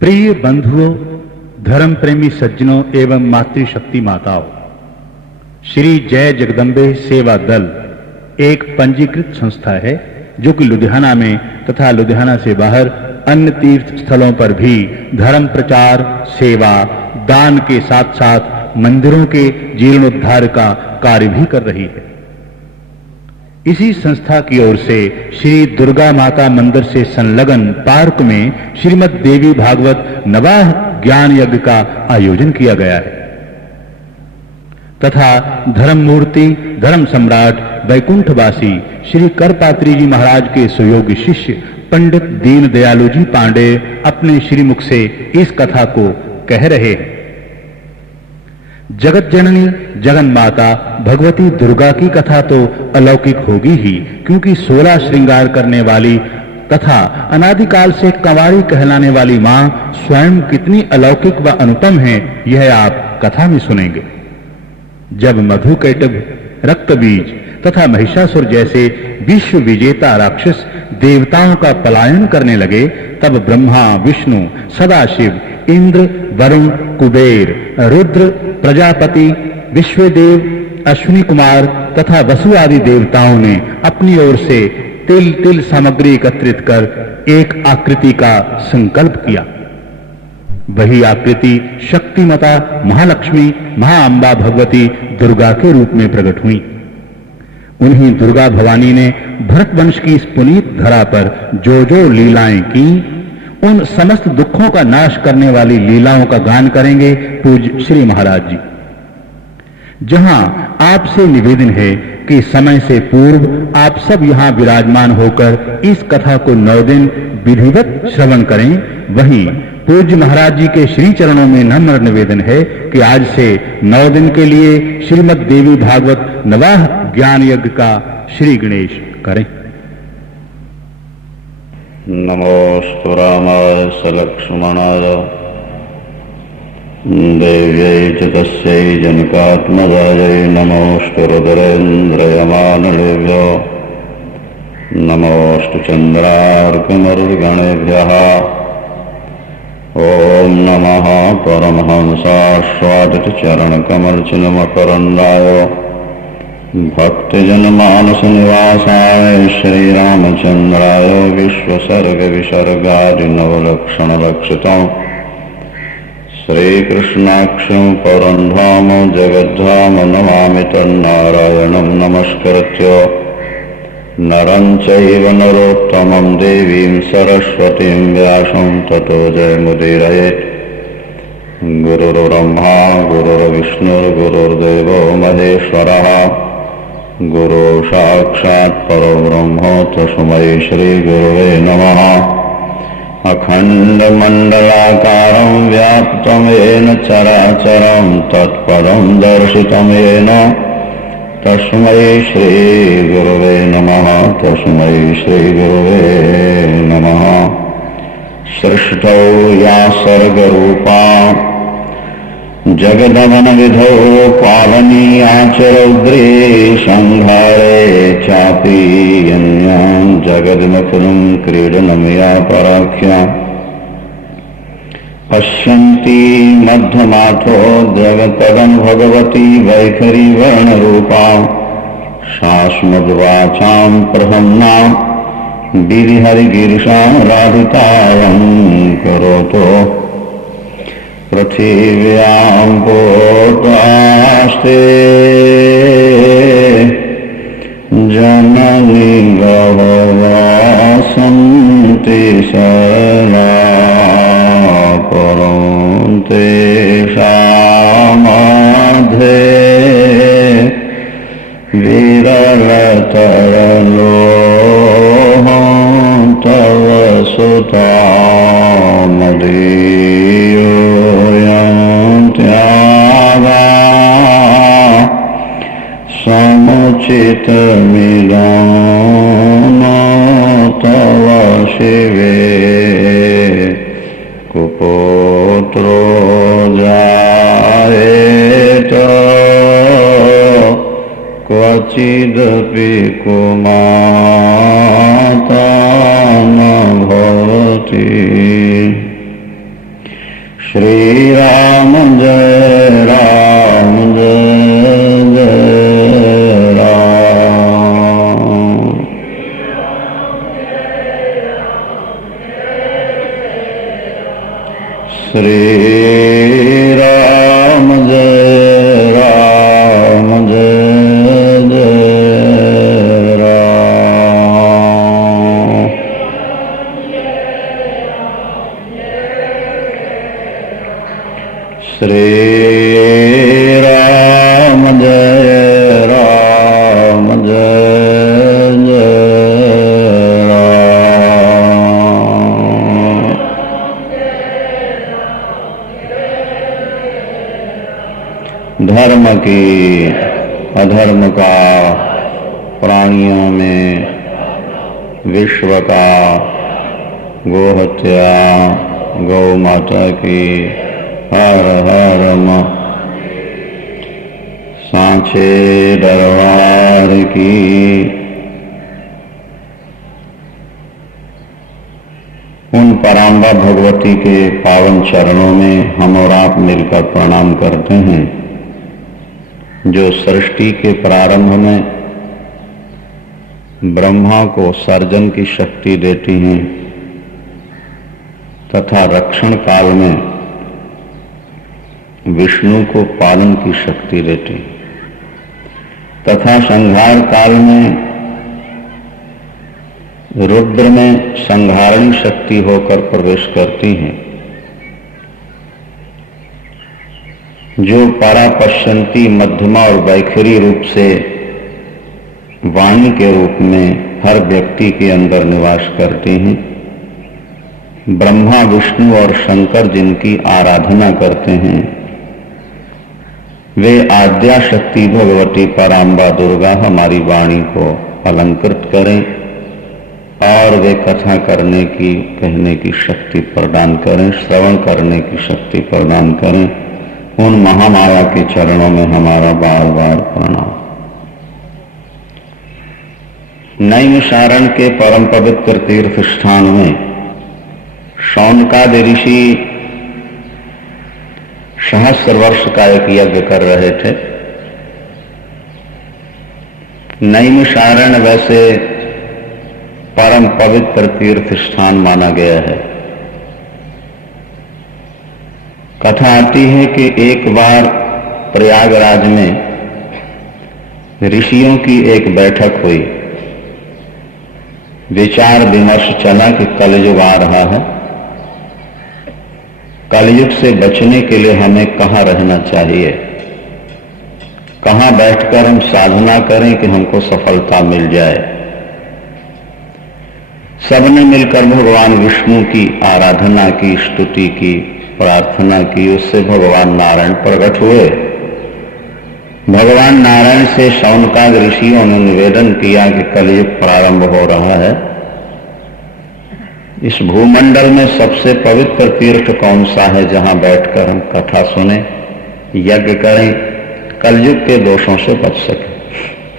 प्रिय बंधुओं, धर्म प्रेमी सज्जनों एवं मातृशक्ति माताओं, श्री जय जगदम्बे सेवा दल एक पंजीकृत संस्था है जो कि लुधियाना में तथा लुधियाना से बाहर अन्य तीर्थ स्थलों पर भी धर्म प्रचार, सेवा, दान के साथ साथ मंदिरों के जीर्णोद्धार का कार्य भी कर रही है। इसी संस्था की ओर से श्री दुर्गा माता मंदिर से संलग्न पार्क में श्रीमद् देवी भागवत नवाह ज्ञान यज्ञ का आयोजन किया गया है तथा धर्म मूर्ति, धर्म सम्राट, वैकुंठवासी श्री करपात्री जी महाराज के सुयोगी शिष्य पंडित दीन दयालु जी पांडे अपने श्रीमुख से इस कथा को कह रहे हैं। जगत जननी जगन माता भगवती दुर्गा की कथा तो अलौकिक होगी ही, क्योंकि 16 श्रृंगार करने वाली तथा अनादिकाल से कंवारी कहलाने वाली मां स्वयं कितनी अलौकिक व अनुपम है, यह आप कथा में सुनेंगे। जब मधुकैटभ, रक्तबीज तथा महिषासुर जैसे विश्व विजेता राक्षस देवताओं का पलायन करने लगे, तब ब्रह्मा, विष्णु, सदाशिव, इंद्र, वरुण, कुबेर, रुद्र, प्रजापति, विश्वदेव, अश्विनी कुमार तथा वसु आदि देवताओं ने अपनी ओर से तिल तिल सामग्री एकत्रित कर एक आकृति का संकल्प किया। वही आकृति शक्तिमता महालक्ष्मी, महाअंबा भगवती दुर्गा के रूप में प्रकट हुई। उन्हीं दुर्गा भवानी ने भरत वंश की इस पुनीत धरा पर जो जो लीलाएं की, उन समस्त दुखों का नाश करने वाली लीलाओं का गान करेंगे पूज्य श्री महाराज जी। जहां आपसे निवेदन है कि समय से पूर्व आप सब यहां विराजमान होकर इस कथा को 9 दिन विधिवत श्रवण करें, वहीं पूज्य महाराज जी के श्री चरणों में नम्र निवेदन है कि आज से 9 दिन के लिए श्रीमद् देवी भागवत नवाह ज्ञान यज्ञ का श्री गणेश करें। नमोस्तु रामाय सलक्ष्मणाय देव्यै च तस्यै जनकात्मजायै नमोस्तु रुद्रेन्द्रयमानलेभ्यो नमोस्तु चन्द्रार्कमरुद्गणेभ्यः ॐ नमः परमहंसास्वादितचरणकमलचिन्मकरन्दाय भक्तजनमानसनिवासाय श्रीरामचन्द्राय विश्वसर्गविसर्गादिनवलक्षणलक्षितम् श्रीकृष्णाक्षं परं धाम जगद्धाम नमामि तन्नारायणं नमस्कृत्य नरं चैव नरोत्तमं देवीं सरस्वतीं व्यासं ततो जयमुदीरयेत्। गुरुर्ब्रह्मा गुरुर्विष्णुर्गुरुर्देवो महेश्वरः गुरु साक्षात् परब्रह्म तस्मै श्रीगुरवे नमः। अखण्डमण्डलाकारं व्याप्तं येन चराचरं तत्पदं दर्शितं येन तस्मै श्रीगुरवे नमः। तस्मै श्रीगुरवे नमः। सृष्टौ या सर्गरूपा जगदवनविधौ पालनीया च रौद्रे संहारे चापि यन्यां जगदमखिलं क्रीडनं या पराख्या पश्यन्ति मध्यमाथो जगत्पदं भगवती वैखरी वर्णरूपा शास्मद्वाचां प्रहन्ना गिरिहरिगिरिशा राधितां करोतो पृथिव्यां पोतास्ते जननी गवासन्ति सरला परं तेषामाधे विरलतरलोहं तव सुतामदीयोऽयं त्यागा समुचितमिदं तव शिवे कुपुत्रो जायेत क्वचिदपि कुमाता न भवति। राम जय राम जय जय राम। श्री राम जय राम जय जय राम। श्री राम जय राम जय जय राम। धर्म की अधर्म का, प्राणियों में विश्व का, गोहत्या, गौ माता की हर हर सांचे दरबार की। उन पराम्बा भगवती के पावन चरणों में हम और आप मिलकर प्रणाम करते हैं, जो सृष्टि के प्रारंभ में ब्रह्मा को सर्जन की शक्ति देती हैं तथा रक्षण काल में विष्णु को पालन की शक्ति देती तथा संहार काल में रुद्र में संहारण शक्ति होकर प्रवेश करती हैं। जो परा पश्यंती मध्यमा और वैखरी रूप से वाणी के रूप में हर व्यक्ति के अंदर निवास करती हैं। ब्रह्मा विष्णु और शंकर जिनकी आराधना करते हैं, वे आद्या शक्ति भगवती पराम्बा दुर्गा हमारी वाणी को अलंकृत करें और वे कथा करने की, कहने की शक्ति प्रदान करें, श्रवण करने की शक्ति प्रदान करें। उन महामाया के चरणों में हमारा बार बार प्रणाम। नैमिषारण्य के परम पवित्र तीर्थ स्थान में शौनकादि ऋषि सहस्र वर्ष का एक यज्ञ कर रहे थे। नैमिषारण्य वैसे परम पवित्र तीर्थ स्थान माना गया है। कथा आती है कि एक बार प्रयागराज में ऋषियों की एक बैठक हुई। विचार विमर्श चला कि कलयुग आ रहा है, कलयुग से बचने के लिए हमें कहाँ रहना चाहिए, कहाँ बैठकर हम साधना करें कि हमको सफलता मिल जाए। सबने मिलकर भगवान विष्णु की आराधना की, स्तुति की, प्रार्थना की। उससे भगवान नारायण प्रकट हुए। भगवान नारायण से शौनकादि ऋषियों ने निवेदन किया कि कलयुग प्रारंभ हो रहा है। इस भूमंडल में सबसे पवित्र तीर्थ कौन सा है जहां बैठकर हम कथा सुने, यज्ञ करें, कलयुग के दोषों से बच सके।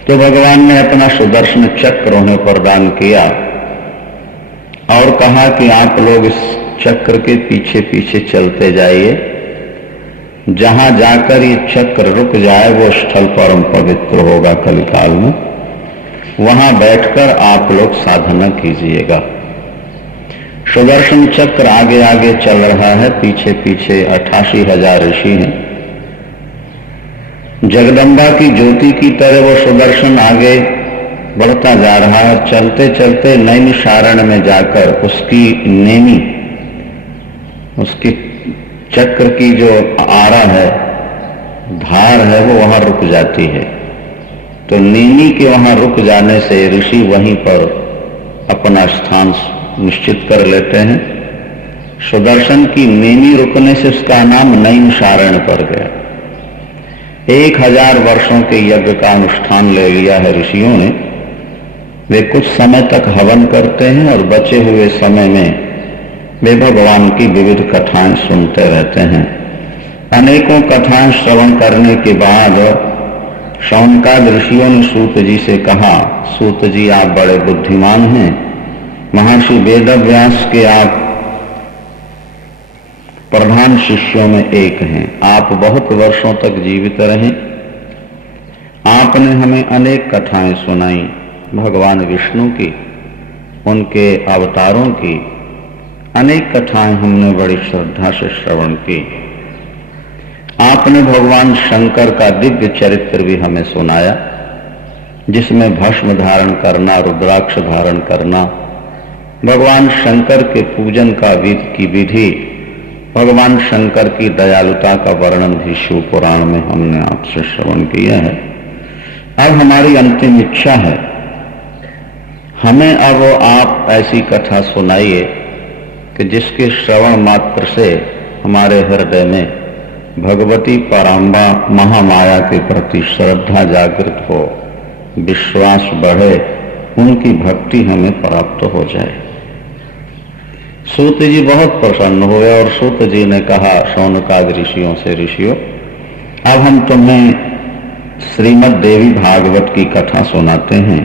तो भगवान ने अपना सुदर्शन चक्र उन्हें प्रदान किया और कहा कि आप लोग इस चक्र के पीछे पीछे चलते जाइए। जहां जाकर ये चक्र रुक जाए वो स्थल परम पवित्र होगा कलिकाल में। वहां बैठकर आप लोग साधना कीजिएगा। सुदर्शन चक्र आगे आगे चल रहा है, पीछे पीछे 88,000 ऋषि हैं। जगदम्बा की ज्योति की तरह वो सुदर्शन आगे बढ़ता जा रहा है। चलते चलते नैमिषारण्य में जाकर उसकी नेमी, उसकी चक्र की जो आरा है, धार है, वो वहां रुक जाती है। तो नेमी के वहां रुक जाने से ऋषि वहीं पर अपना स्थान निश्चित कर लेते हैं। सुदर्शन की नेमी रुकने से उसका नाम नैमिषारण्य पड़ गया। 1000 वर्षों के यज्ञ का अनुष्ठान ले लिया है ऋषियों ने। वे कुछ समय तक हवन करते हैं और बचे हुए समय में वे भगवान की विविध कथाएं सुनते रहते हैं। अनेकों कथाएं श्रवण करने के बाद शौनकादि ऋषियों ने सूत जी से कहा, सूत जी आप बड़े बुद्धिमान हैं, महर्षि वेदव्यास के आप प्रधान शिष्यों में एक हैं। आप बहुत वर्षों तक जीवित रहे। आपने हमें अनेक कथाएं सुनाई, भगवान विष्णु की, उनके अवतारों की अनेक कथाएं हमने बड़ी श्रद्धा से श्रवण की। आपने भगवान शंकर का दिव्य चरित्र भी हमें सुनाया, जिसमें भस्म धारण करना, रुद्राक्ष धारण करना, भगवान शंकर के पूजन का की विधि, भगवान शंकर की दयालुता का वर्णन भी शिव पुराण में हमने आपसे श्रवण किया है। अब हमारी अंतिम इच्छा है, हमें अब आप ऐसी कथा सुनाइए कि जिसके श्रवण मात्र से हमारे हृदय में भगवती पराम्बा महामाया के प्रति श्रद्धा जागृत हो, विश्वास बढ़े, उनकी भक्ति हमें प्राप्त हो जाए। सूत जी बहुत प्रसन्न हुए और सूत जी ने कहा शौनकादि ऋषियों से, ऋषियों अब हम तुम्हें श्रीमद् देवी भागवत की कथा सुनाते हैं।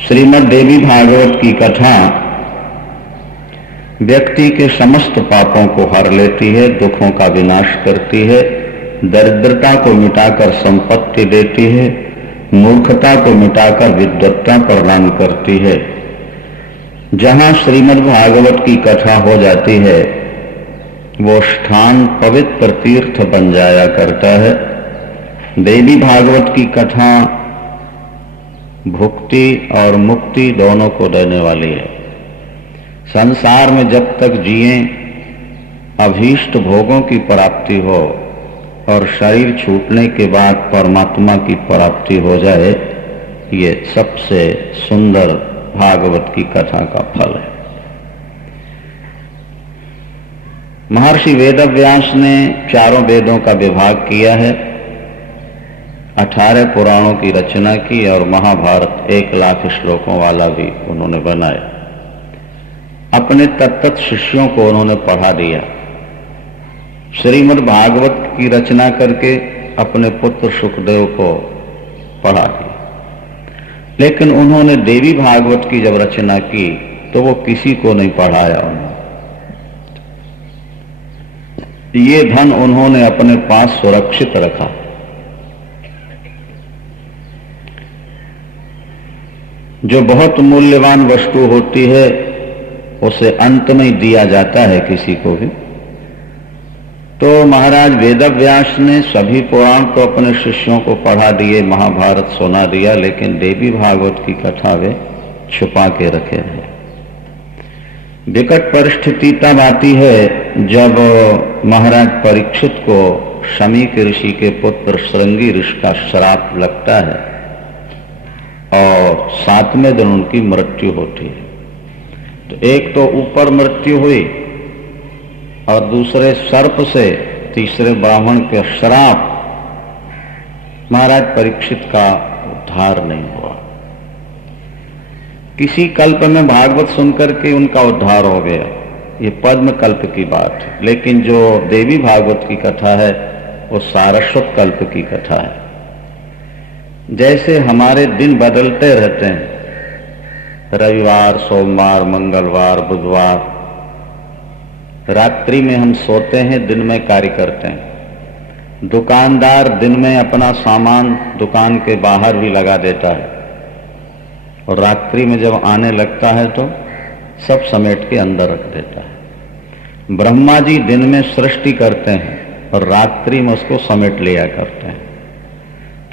श्रीमद् देवी भागवत की कथा व्यक्ति के समस्त पापों को हर लेती है, दुखों का विनाश करती है, दरिद्रता को मिटाकर संपत्ति देती है, मूर्खता को मिटाकर विद्वत्ता प्रदान करती है। जहां श्रीमद् भागवत की कथा हो जाती है वो स्थान पवित्र तीर्थ बन जाया करता है। देवी भागवत की कथा भुक्ति और मुक्ति दोनों को देने वाली है। संसार में जब तक जिए अभीष्ट भोगों की प्राप्ति हो और शरीर छूटने के बाद परमात्मा की प्राप्ति हो जाए, ये सबसे सुंदर भागवत की कथा का फल है। महर्षि वेदव्यास ने चारों वेदों का विभाग किया है, 18 पुराणों की रचना की और महाभारत 1 लाख श्लोकों वाला भी उन्होंने बनाया। अपने तत्त शिष्यों को उन्होंने पढ़ा दिया। श्रीमद् भागवत की रचना करके अपने पुत्र सुखदेव को पढ़ा दिया, लेकिन उन्होंने देवी भागवत की जब रचना की तो वो किसी को नहीं पढ़ाया। उन्होंने ये धन उन्होंने अपने पास सुरक्षित रखा। जो बहुत मूल्यवान वस्तु होती है उसे अंत में ही दिया जाता है किसी को भी। तो महाराज वेदव्यास ने सभी पुराण तो अपने शिष्यों को पढ़ा दिए, महाभारत सुना दिया, लेकिन देवी भागवत की कथा वे छुपा के रखे हैं। विकट परिस्थिति तब आती है जब महाराज परीक्षित को शमीक ऋषि के पुत्र श्रृंगी ऋषि का श्राप लगता है और 7वें दिन उनकी मृत्यु होती है। तो एक तो ऊपर मृत्यु हुई और दूसरे सर्प से, तीसरे ब्राह्मण के श्राप, महाराज परीक्षित का उद्धार नहीं हुआ। किसी कल्प में भागवत सुनकर के उनका उद्धार हो गया, ये पद्म कल्प की बात है। लेकिन जो देवी भागवत की कथा है वो सारस्वत कल्प की कथा है। जैसे हमारे दिन बदलते रहते हैं, रविवार, सोमवार, मंगलवार, बुधवार, रात्रि में हम सोते हैं, दिन में कार्य करते हैं। दुकानदार दिन में अपना सामान दुकान के बाहर भी लगा देता है और रात्रि में जब आने लगता है तो सब समेट के अंदर रख देता है। ब्रह्मा जी दिन में सृष्टि करते हैं और रात्रि में उसको समेट लिया करते हैं।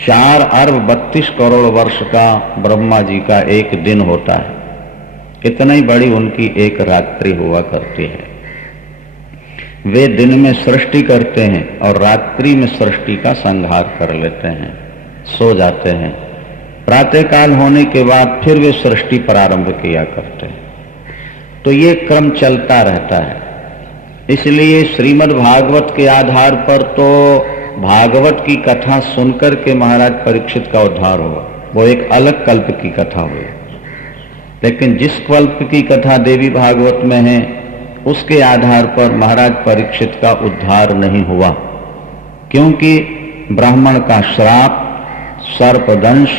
4 अरब 32 करोड़ वर्ष का ब्रह्मा जी का एक दिन होता है, इतनी ही बड़ी उनकी एक रात्रि हुआ करती है। वे दिन में सृष्टि करते हैं और रात्रि में सृष्टि का संहार कर लेते हैं, सो जाते हैं। प्रातः काल होने के बाद फिर वे सृष्टि प्रारंभ किया करते हैं। तो ये क्रम चलता रहता है। इसलिए श्रीमद् भागवत के आधार पर तो भागवत की कथा सुनकर के महाराज परीक्षित का उद्धार हुआ, वो एक अलग कल्प की कथा हुई। लेकिन जिस कल्प की कथा देवी भागवत में है उसके आधार पर महाराज परीक्षित का उद्धार नहीं हुआ, क्योंकि ब्राह्मण का श्राप, सर्पदंश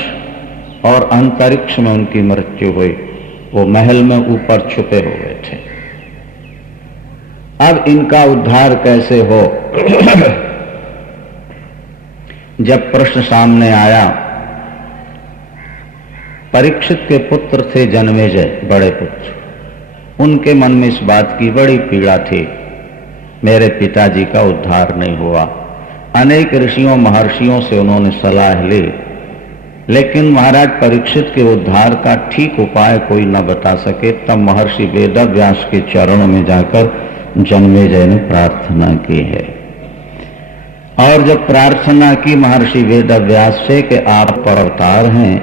और अंतरिक्ष में उनकी मृत्यु हुई। वो महल में ऊपर छुपे हुए थे। अब इनका उद्धार कैसे हो? जब प्रश्न सामने आया, परीक्षित के पुत्र थे जन्मेजय, बड़े पुत्र, उनके मन में इस बात की बड़ी पीड़ा थी, मेरे पिताजी का उद्धार नहीं हुआ। अनेक ऋषियों महर्षियों से उन्होंने सलाह ली, लेकिन महाराज परीक्षित के उद्धार का ठीक उपाय कोई न बता सके। तब महर्षि वेदव्यास के चरणों में जाकर जन्मेजय ने प्रार्थना की है। और जब प्रार्थना की महर्षि वेदव्यास से कि आप पर अवतार हैं,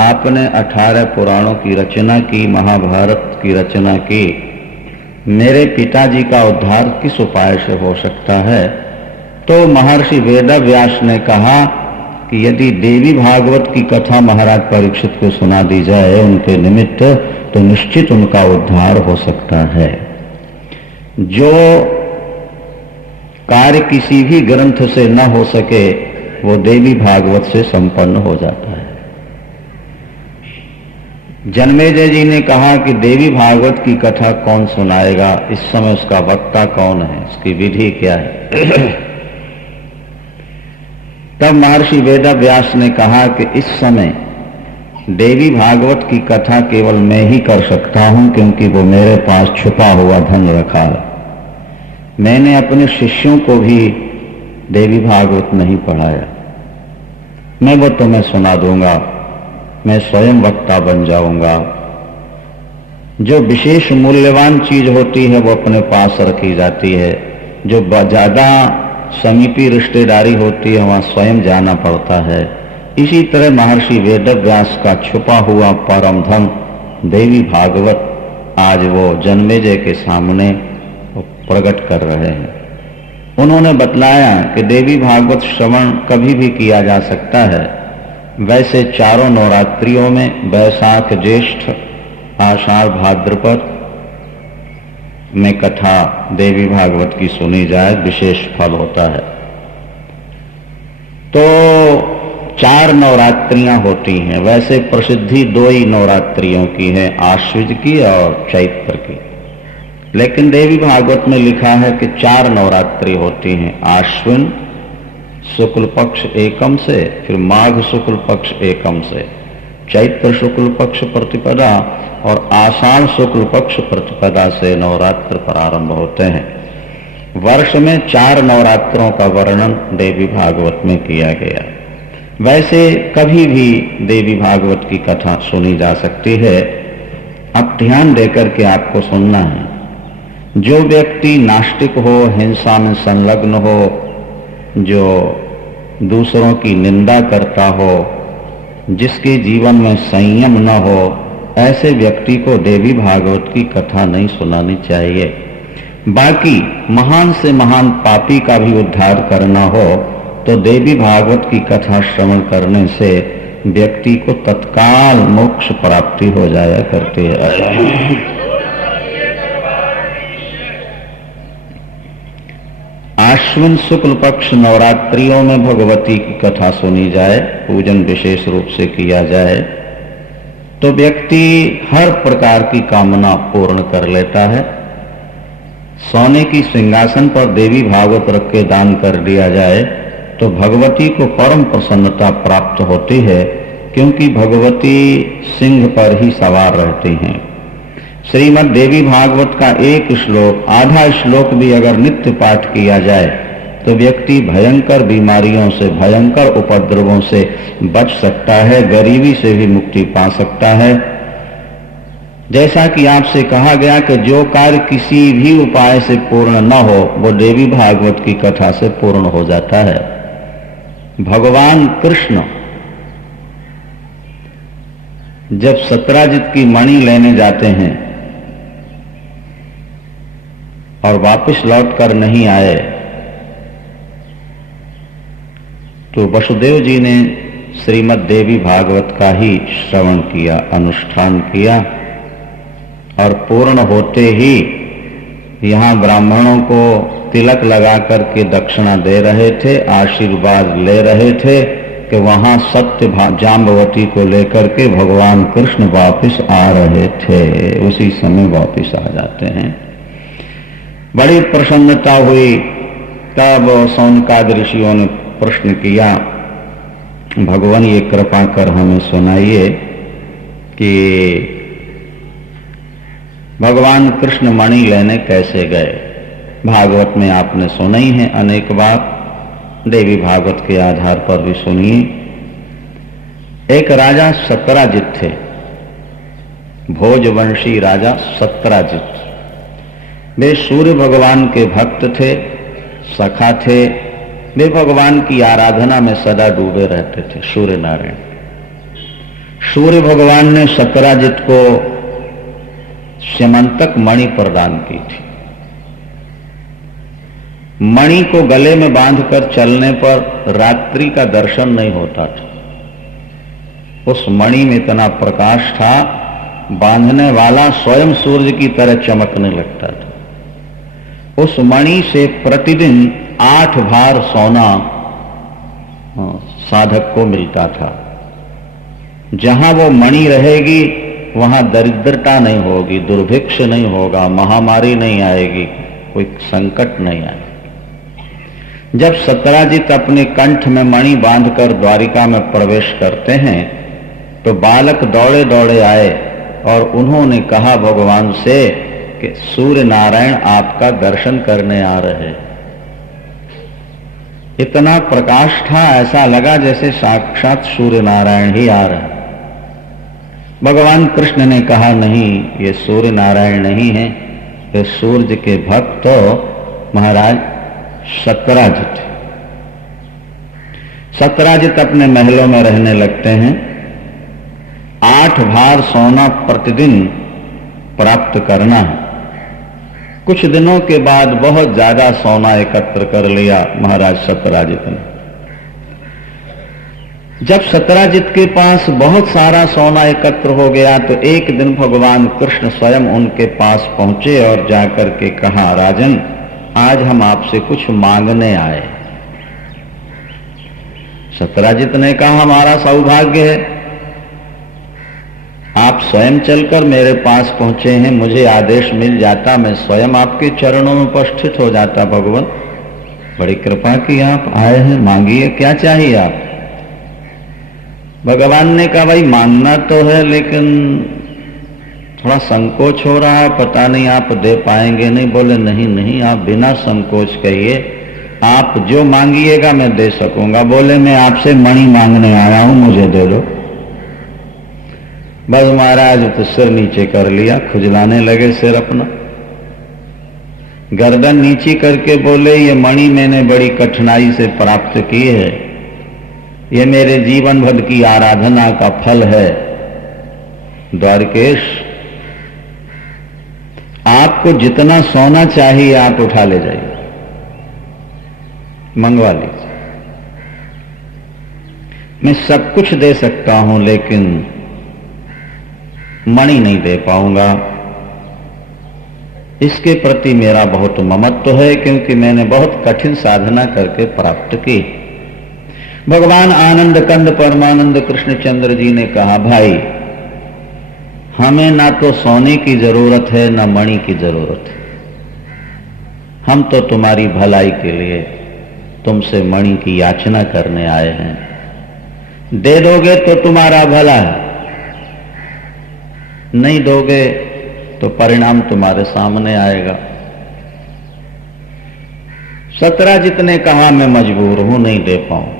आपने 18 पुराणों की रचना की, महाभारत की रचना की, मेरे पिताजी का उद्धार किस उपाय से हो सकता है? तो महर्षि वेदव्यास ने कहा कि यदि देवी भागवत की कथा महाराज परीक्षित को सुना दी जाए उनके निमित्त, तो निश्चित उनका उद्धार हो सकता है। जो कार्य किसी भी ग्रंथ से न हो सके वो देवी भागवत से संपन्न हो जाता है। जन्मेजय जी ने कहा कि देवी भागवत की कथा कौन सुनाएगा, इस समय उसका वक्ता कौन है, इसकी विधि क्या है? तब महर्षि वेदव्यास ने कहा कि इस समय देवी भागवत की कथा केवल मैं ही कर सकता हूं, क्योंकि वो मेरे पास छुपा हुआ धन रखा है। मैंने अपने शिष्यों को भी देवी भागवत नहीं पढ़ाया। मैं वो तुम्हें सुना दूंगा, मैं स्वयं वक्ता बन जाऊंगा। जो विशेष मूल्यवान चीज होती है वो अपने पास रखी जाती है, जो ज्यादा समीपी रिश्तेदारी होती है वहां स्वयं जाना पड़ता है। इसी तरह महर्षि वेदव्यास का छुपा हुआ परम धन देवी भागवत आज वो जन्मेजय के सामने प्रकट कर रहे हैं। उन्होंने बतलाया कि देवी भागवत श्रवण कभी भी किया जा सकता है। वैसे चारों नवरात्रियों में बैसाख ज्येष्ठ आषाढ़ भाद्रपद में कथा देवी भागवत की सुनी जाए, विशेष फल होता है। तो 4 नवरात्रियां होती हैं। वैसे प्रसिद्धि 2 ही नवरात्रियों की है, आश्विन की और चैत्र की, लेकिन देवी भागवत में लिखा है कि 4 नवरात्रि होती हैं। आश्विन शुक्ल पक्ष एकम से, फिर माघ शुक्ल पक्ष एकम से, चैत्र शुक्ल पक्ष प्रतिपदा और आषाढ़ शुक्ल पक्ष प्रतिपदा से नवरात्र प्रारंभ होते हैं। वर्ष में 4 नवरात्रों का वर्णन देवी भागवत में किया गया। वैसे कभी भी देवी भागवत की कथा सुनी जा सकती है। अब ध्यान देकर के आपको सुनना है। जो व्यक्ति नास्तिक हो, हिंसा में संलग्न हो, जो दूसरों की निंदा करता हो, जिसके जीवन में संयम न हो, ऐसे व्यक्ति को देवी भागवत की कथा नहीं सुनानी चाहिए। बाकी महान से महान पापी का भी उद्धार करना हो तो देवी भागवत की कथा श्रवण करने से व्यक्ति को तत्काल मोक्ष प्राप्ति हो जाया करती है। आश्विन शुक्ल पक्ष नवरात्रियों में भगवती की कथा सुनी जाए, पूजन विशेष रूप से किया जाए, तो व्यक्ति हर प्रकार की कामना पूर्ण कर लेता है। सोने की सिंहासन पर देवी भागवत रख के दान कर दिया जाए तो भगवती को परम प्रसन्नता प्राप्त होती है, क्योंकि भगवती सिंह पर ही सवार रहती हैं। श्रीमद् देवी भागवत का एक श्लोक, आधा श्लोक भी अगर नित्य पाठ किया जाए तो व्यक्ति भयंकर बीमारियों से, भयंकर उपद्रवों से बच सकता है, गरीबी से भी मुक्ति पा सकता है। जैसा कि आपसे कहा गया कि जो कार्य किसी भी उपाय से पूर्ण न हो वो देवी भागवत की कथा से पूर्ण हो जाता है। भगवान कृष्ण जब सत्राजित की मणि लेने जाते हैं और वापस लौट कर नहीं आए तो वसुदेव जी ने श्रीमद् देवी भागवत का ही श्रवण किया, अनुष्ठान किया, और पूर्ण होते ही यहाँ ब्राह्मणों को तिलक लगा करके दक्षिणा दे रहे थे, आशीर्वाद ले रहे थे कि वहां सत्य जाम्बवती को लेकर के भगवान कृष्ण वापस आ रहे थे। उसी समय वापस आ जाते हैं। बड़ी प्रसन्नता हुई। तब शौनकादि ऋषियों ने प्रश्न किया, भगवान ये कृपा कर हमें सुनाइए कि भगवान कृष्ण मणि लेने कैसे गए। भागवत में आपने सुना ही है अनेक बार, देवी भागवत के आधार पर भी सुनिए। एक राजा सत्राजित थे, भोजवंशी राजा सत्राजित। वे सूर्य भगवान के भक्त थे, सखा थे। वे भगवान की आराधना में सदा डूबे रहते थे, सूर्य नारायण। सूर्य भगवान ने सत्राजित को स्यमंतक मणि प्रदान की थी। मणि को गले में बांधकर चलने पर रात्रि का दर्शन नहीं होता था। उस मणि में इतना प्रकाश था, बांधने वाला स्वयं सूर्य की तरह चमकने लगता था। उस मणि से प्रतिदिन 8 भार सोना साधक को मिलता था। जहां वो मणि रहेगी वहां दरिद्रता नहीं होगी, दुर्भिक्ष नहीं होगा, महामारी नहीं आएगी, कोई संकट नहीं आएगा। जब सत्राजित अपने कंठ में मणि बांधकर द्वारिका में प्रवेश करते हैं तो बालक दौड़े दौड़े आए और उन्होंने कहा भगवान से कि सूर्य नारायण आपका दर्शन करने आ रहे। इतना प्रकाश था, ऐसा लगा जैसे साक्षात सूर्य नारायण ही आ रहे। भगवान कृष्ण ने कहा, नहीं, ये सूर्य नारायण नहीं है, ये सूर्य के भक्त महाराज सत्राजित। सत्राजित अपने महलों में रहने लगते हैं। 8 भार सोना प्रतिदिन प्राप्त करना है। कुछ दिनों के बाद बहुत ज्यादा सोना एकत्र कर लिया महाराज सत्राजित ने। जब सत्राजित के पास बहुत सारा सोना एकत्र हो गया तो एक दिन भगवान कृष्ण स्वयं उनके पास पहुंचे और जाकर के कहा, राजन, आज हम आपसे कुछ मांगने आए। सत्राजित ने कहा, हमारा सौभाग्य है, आप स्वयं चलकर मेरे पास पहुंचे हैं। मुझे आदेश मिल जाता, मैं स्वयं आपके चरणों में उपस्थित हो जाता। भगवान, बड़ी कृपा की आप आए हैं, मांगिए, क्या चाहिए आप। भगवान ने कहा, भाई मांगना तो है लेकिन थोड़ा संकोच हो रहा है, पता नहीं आप दे पाएंगे नहीं। बोले, नहीं नहीं, आप बिना संकोच कहिए, आप जो मांगिएगा मैं दे सकूंगा। बोले, मैं आपसे मणि मांगने आया हूं, मुझे दे दो। बस महाराज तो सिर नीचे कर लिया, खुजलाने लगे सिर अपना। गर्दन नीची करके बोले, ये मणि मैंने बड़ी कठिनाई से प्राप्त की है, ये मेरे जीवन भर की आराधना का फल है। द्वारकेश, आपको जितना सोना चाहिए आप उठा ले जाइए, मंगवा लीजिए। मैं सब कुछ दे सकता हूं लेकिन मणि नहीं दे पाऊंगा। इसके प्रति मेरा बहुत ममत्व है क्योंकि मैंने बहुत कठिन साधना करके प्राप्त की। भगवान आनंद कंद परमानंद कृष्णचंद्र जी ने कहा, भाई, हमें ना तो सोने की जरूरत है ना मणि की जरूरत है। हम तो तुम्हारी भलाई के लिए तुमसे मणि की याचना करने आए हैं। दे दोगे तो तुम्हारा भला है, नहीं दोगे तो परिणाम तुम्हारे सामने आएगा। सत्राजित ने कहा, मैं मजबूर हूं, नहीं दे पाऊं।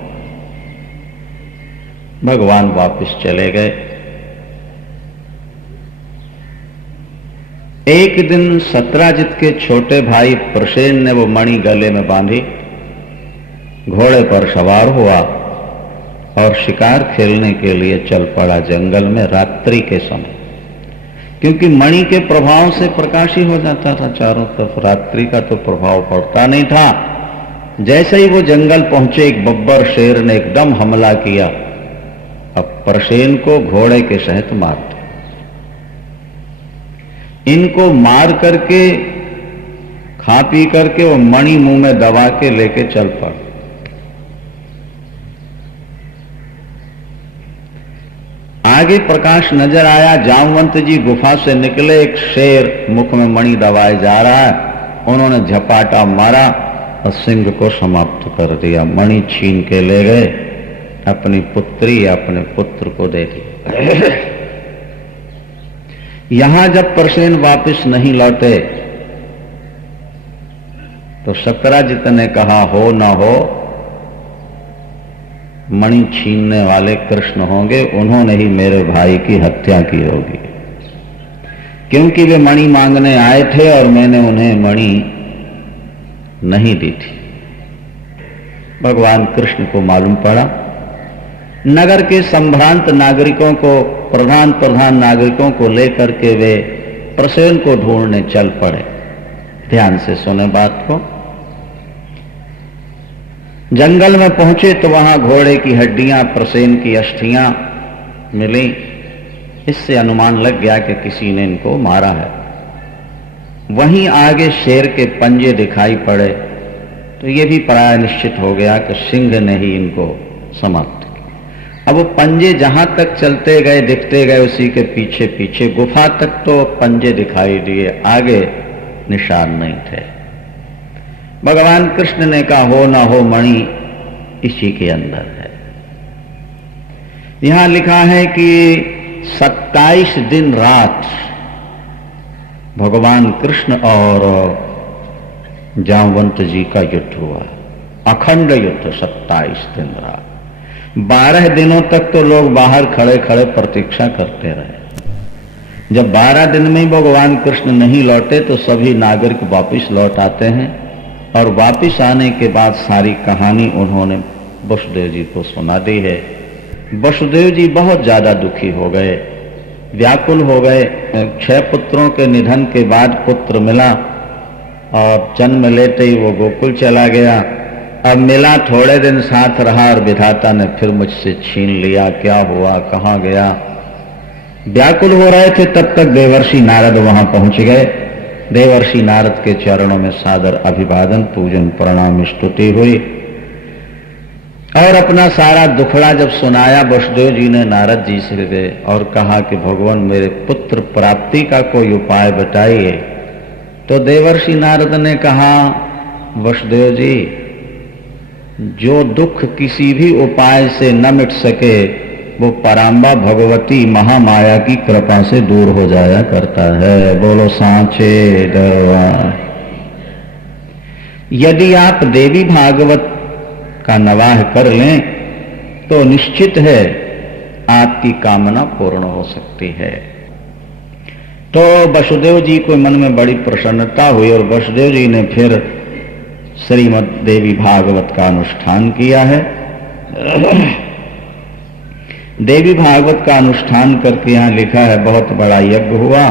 भगवान वापस चले गए। एक दिन सत्राजित के छोटे भाई प्रसेन ने वो मणि गले में बांधी, घोड़े पर सवार हुआ और शिकार खेलने के लिए चल पड़ा जंगल में रात्रि के समय। क्योंकि मणि के प्रभाव से प्रकाशी हो जाता था चारों तरफ, रात्रि का तो प्रभाव पड़ता नहीं था। जैसे ही वो जंगल पहुंचे, एक बब्बर शेर ने एकदम हमला किया। अब प्रसेन को घोड़े के सहित मार दिया। इनको मार करके, खा पी करके वो मणि मुंह में दबा के लेके चल पड़ा। आगे प्रकाश नजर आया, जामवंत जी गुफा से निकले, एक शेर मुख में मणि दबाए जा रहा है। उन्होंने झपाटा मारा और सिंह को समाप्त कर दिया। मणि छीन के ले गए, अपनी पुत्री या अपने पुत्र को दे दी। यहां जब प्रसेन वापस नहीं लौटे तो सत्यराजित ने कहा, हो ना हो मणि छीनने वाले कृष्ण होंगे, उन्होंने ही मेरे भाई की हत्या की होगी, क्योंकि वे मणि मांगने आए थे और मैंने उन्हें मणि नहीं दी थी। भगवान कृष्ण को मालूम पड़ा। नगर के संभ्रांत नागरिकों को, प्रधान नागरिकों को लेकर के वे प्रसेन को ढूंढने चल पड़े। ध्यान से सुने बात को। जंगल में पहुंचे तो वहां घोड़े की हड्डियां, प्रसेन की अस्थियां मिली। इससे अनुमान लग गया कि किसी ने इनको मारा है। वहीं आगे शेर के पंजे दिखाई पड़े तो यह भी प्राय निश्चित हो गया कि सिंह ने ही इनको समाप्त किया। अब वो पंजे जहां तक चलते गए दिखते गए, उसी के पीछे पीछे गुफा तक तो पंजे दिखाई दिए, आगे निशान नहीं थे। भगवान कृष्ण ने कहा, हो ना हो मणि इसी के अंदर है। यहां लिखा है कि 27 दिन रात भगवान कृष्ण और जामवंत जी का युद्ध हुआ, अखंड युद्ध 27 दिन रात। 12 दिनों तक तो लोग बाहर खड़े खड़े प्रतीक्षा करते रहे। जब 12 दिन में ही भगवान कृष्ण नहीं लौटे तो सभी नागरिक वापिस लौट आते हैं और वापिस आने के बाद सारी कहानी उन्होंने वसुदेव जी को सुना दी है। वसुदेव जी बहुत ज्यादा दुखी हो गए, व्याकुल हो गए। 6 पुत्रों के निधन के बाद पुत्र मिला और जन्म लेते ही वो गोकुल चला गया। अब मिला, थोड़े दिन साथ रहा और विधाता ने फिर मुझसे छीन लिया। क्या हुआ, कहां गया? व्याकुल हो रहे थे तब तक देवर्षि नारद वहां पहुंच गए। देवर्षि नारद के चरणों में सादर अभिवादन, पूजन, प्रणाम, स्तुति हुई और अपना सारा दुखड़ा जब सुनाया वसुदेव जी ने नारद जी से और कहा कि भगवान मेरे पुत्र प्राप्ति का कोई उपाय बताइए। तो देवर्षि नारद ने कहा, वसुदेव जी, जो दुख किसी भी उपाय से न मिट सके वो पराम्बा भगवती महामाया की कृपा से दूर हो जाया करता है। बोलो सांचे दरबार। यदि आप देवी भागवत का नवाह कर लें तो निश्चित है आपकी कामना पूर्ण हो सकती है। तो वसुदेव जी को मन में बड़ी प्रसन्नता हुई और वसुदेव जी ने फिर श्रीमद् देवी भागवत का अनुष्ठान किया है। देवी भागवत का अनुष्ठान करके यहां लिखा है बहुत बड़ा यज्ञ हुआ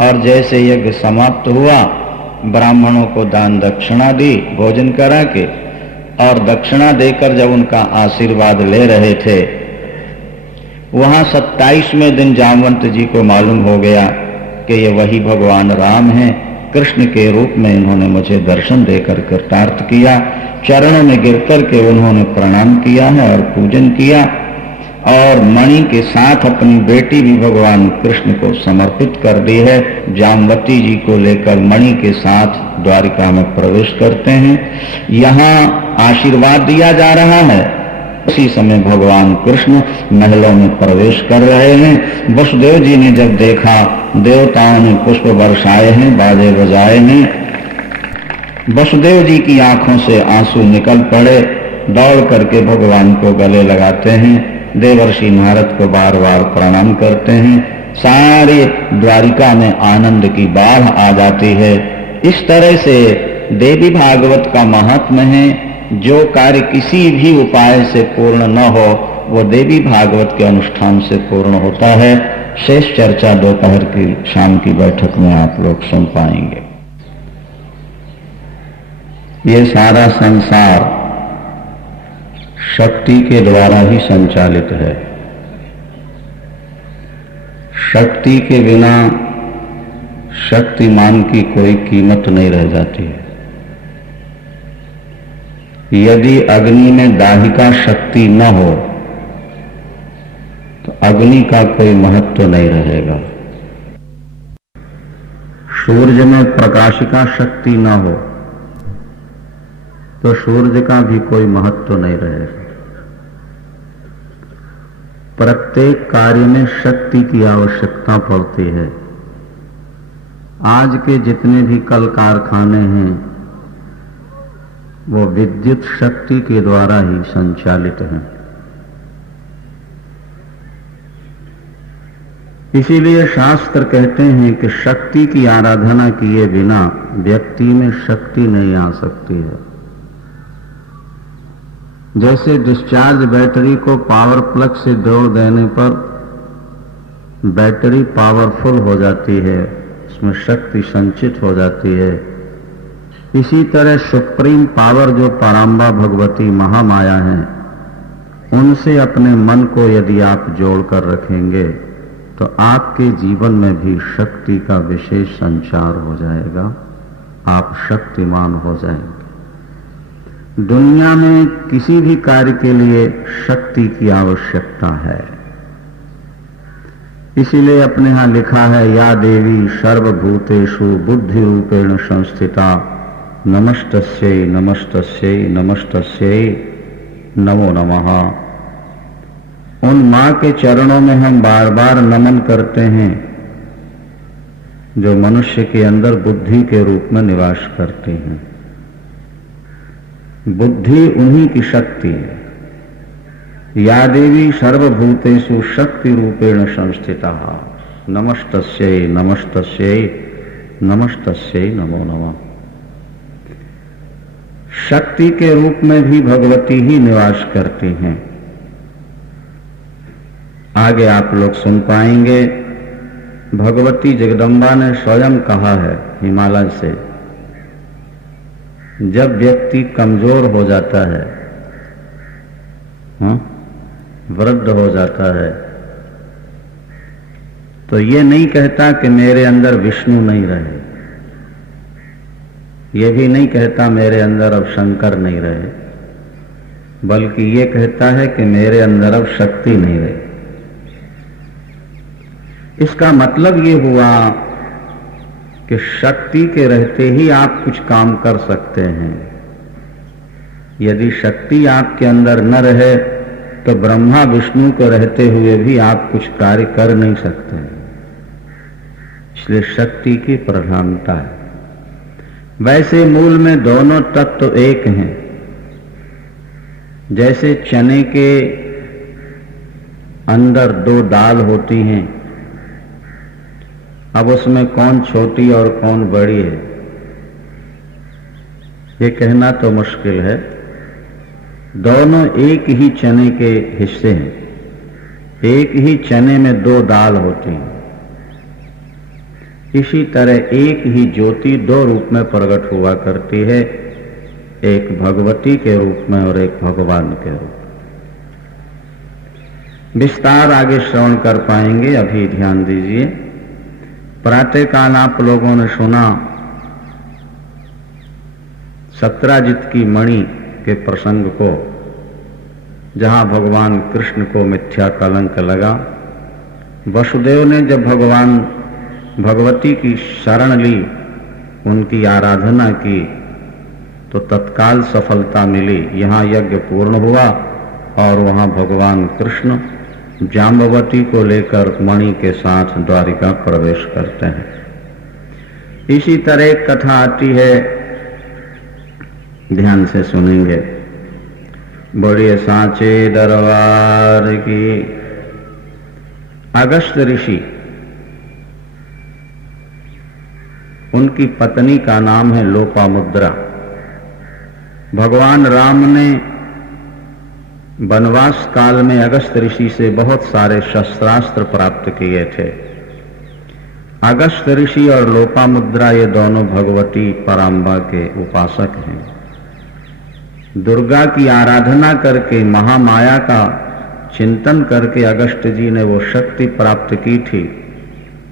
और जैसे यज्ञ समाप्त हुआ ब्राह्मणों को दान दक्षिणा दी भोजन करा के, और दक्षिणा देकर जब उनका आशीर्वाद ले रहे थे वहां 27वें दिन जामवंत जी को मालूम हो गया कि ये वही भगवान राम हैं। कृष्ण के रूप में इन्होंने मुझे दर्शन देकर कृतार्थ किया। चरणों में गिरकर के उन्होंने प्रणाम किया है और पूजन किया और मणि के साथ अपनी बेटी भी भगवान कृष्ण को समर्पित कर दी है। जामवती जी को लेकर मणि के साथ द्वारिका में प्रवेश करते हैं। यहाँ आशीर्वाद दिया जा रहा है, उसी समय भगवान कृष्ण महलों में प्रवेश कर रहे हैं। वसुदेव जी ने जब देखा, देवताओं ने पुष्प बरसाए हैं, बाजे बजाए हैं। वसुदेव जी की आंखों से आंसू निकल पड़े, दौड़ करके भगवान को गले लगाते हैं, देवर्षि नारद को बार बार प्रणाम करते हैं। सारे द्वारिका में आनंद की बाढ़ आ जाती है। इस तरह से देवी भागवत का महात्म्य है। जो कार्य किसी भी उपाय से पूर्ण न हो वो देवी भागवत के अनुष्ठान से पूर्ण होता है। शेष चर्चा दोपहर की शाम की बैठक में आप लोग सुन पाएंगे। ये सारा संसार शक्ति के द्वारा ही संचालित है। शक्ति के बिना शक्तिमान की कोई कीमत नहीं रह जाती है। यदि अग्नि में दाहिका शक्ति न हो तो अग्नि का कोई महत्व नहीं रहेगा। सूर्य में प्रकाशिका शक्ति न हो तो सूर्य का भी कोई महत्व नहीं रहेगा। प्रत्येक कार्य में शक्ति की आवश्यकता पड़ती है। आज के जितने भी कल कारखाने हैं वो विद्युत शक्ति के द्वारा ही संचालित हैं। इसीलिए शास्त्र कहते हैं कि शक्ति की आराधना किए बिना व्यक्ति में शक्ति नहीं आ सकती है। जैसे डिस्चार्ज बैटरी को पावर प्लग से जोड़ देने पर बैटरी पावरफुल हो जाती है, उसमें शक्ति संचित हो जाती है। इसी तरह सुप्रीम पावर जो पराम्बा भगवती महामाया है, उनसे अपने मन को यदि आप जोड़कर रखेंगे तो आपके जीवन में भी शक्ति का विशेष संचार हो जाएगा, आप शक्तिमान हो जाएंगे। दुनिया में किसी भी कार्य के लिए शक्ति की आवश्यकता है। इसीलिए अपने यहां लिखा है, या देवी सर्वभूतेषु बुद्धि रूपेण संस्थिता नमस्तस्यै नमस्तस्यै नमस्तस्यै नमो नमः। उन मां के चरणों में हम बार बार नमन करते हैं जो मनुष्य के अंदर बुद्धि के रूप में निवास करती हैं। बुद्धि उन्हीं की शक्ति है। या देवी सर्वभूतेषु शक्ति रूपेण संस्थिता नमस्तस्यै नमस्तस्यै नमस्तस्यै नमो नमः। शक्ति के रूप में भी भगवती ही निवास करती हैं। आगे आप लोग सुन पाएंगे, भगवती जगदम्बा ने स्वयं कहा है हिमालय से, जब व्यक्ति कमजोर हो जाता है, वृद्ध हो जाता है, तो ये नहीं कहता कि मेरे अंदर विष्णु नहीं रहे, ये भी नहीं कहता मेरे अंदर अब शंकर नहीं रहे, बल्कि ये कहता है कि मेरे अंदर अब शक्ति नहीं रही। इसका मतलब ये हुआ कि शक्ति के रहते ही आप कुछ काम कर सकते हैं। यदि शक्ति आपके अंदर न रहे तो ब्रह्मा विष्णु को रहते हुए भी आप कुछ कार्य कर नहीं सकते। इसलिए शक्ति की प्रधानता है। वैसे मूल में दोनों तत्व एक हैं। जैसे चने के अंदर दो दाल होती हैं, अब उसमें कौन छोटी और कौन बड़ी है ये कहना तो मुश्किल है। दोनों एक ही चने के हिस्से हैं, एक ही चने में दो दाल होती हैं। इसी तरह एक ही ज्योति दो रूप में प्रकट हुआ करती है, एक भगवती के रूप में और एक भगवान के रूप में। विस्तार आगे श्रवण कर पाएंगे, अभी ध्यान दीजिए। प्रातःकाल आप लोगों ने सुना सत्राजित की मणि के प्रसंग को, जहां भगवान कृष्ण को मिथ्या कलंक लगा। वसुदेव ने जब भगवान भगवती की शरण ली, उनकी आराधना की, तो तत्काल सफलता मिली। यहाँ यज्ञ पूर्ण हुआ और वहां भगवान कृष्ण जाम्बवती को लेकर मणि के साथ द्वारिका प्रवेश करते हैं। इसी तरह एक कथा आती है, ध्यान से सुनेंगे। बड़े सांचे दरबार की। अगस्त ऋषि, उनकी पत्नी का नाम है लोपामुद्रा। भगवान राम ने वनवास काल में अगस्त ऋषि से बहुत सारे शस्त्रास्त्र प्राप्त किए थे। अगस्त ऋषि और लोपामुद्रा ये दोनों भगवती पराम्बा के उपासक हैं। दुर्गा की आराधना करके, महामाया का चिंतन करके अगस्त जी ने वो शक्ति प्राप्त की थी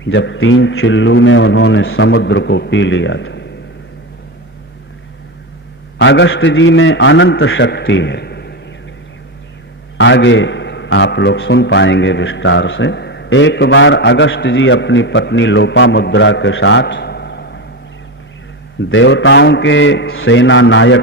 जब 3 चुल्लू में उन्होंने समुद्र को पी लिया था। अगस्त जी में अनंत शक्ति है। आगे आप लोग सुन पाएंगे विस्तार से। एक बार अगस्त जी अपनी पत्नी लोपामुद्रा के साथ देवताओं के सेना नायक